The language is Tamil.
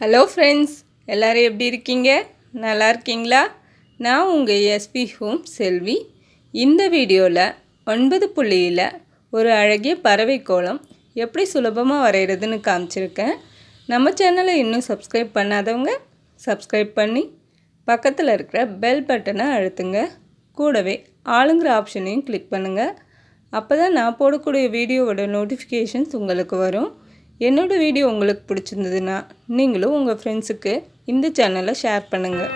ஹலோ ஃப்ரெண்ட்ஸ், எல்லோரும் எப்படி இருக்கீங்க? நல்லா இருக்கீங்களா? நான் உங்கள் எஸ்பி ஹோம் செல்வி. இந்த வீடியோவில் 9 புள்ளியில் ஒரு அழகிய பறவை கோலம் எப்படி சுலபமாக வரைகிறதுன்னு காமிச்சிருக்கேன். நம்ம சேனலை இன்னும் சப்ஸ்கிரைப் பண்ணாதவங்க சப்ஸ்கிரைப் பண்ணி பக்கத்தில் இருக்கிற பெல் பட்டனை அழுத்துங்க. கூடவே ஆளுங்கிற ஆப்ஷனையும் கிளிக் பண்ணுங்கள். அப்போ தான் நான் போடக்கூடிய வீடியோவோட நோட்டிஃபிகேஷன்ஸ் உங்களுக்கு வரும். என்னோடய வீடியோ உங்களுக்கு பிடிச்சிருந்ததுன்னா நீங்களும் உங்கள் ஃப்ரெண்ட்ஸுக்கு இந்த சேனலை ஷேர் பண்ணுங்கள்.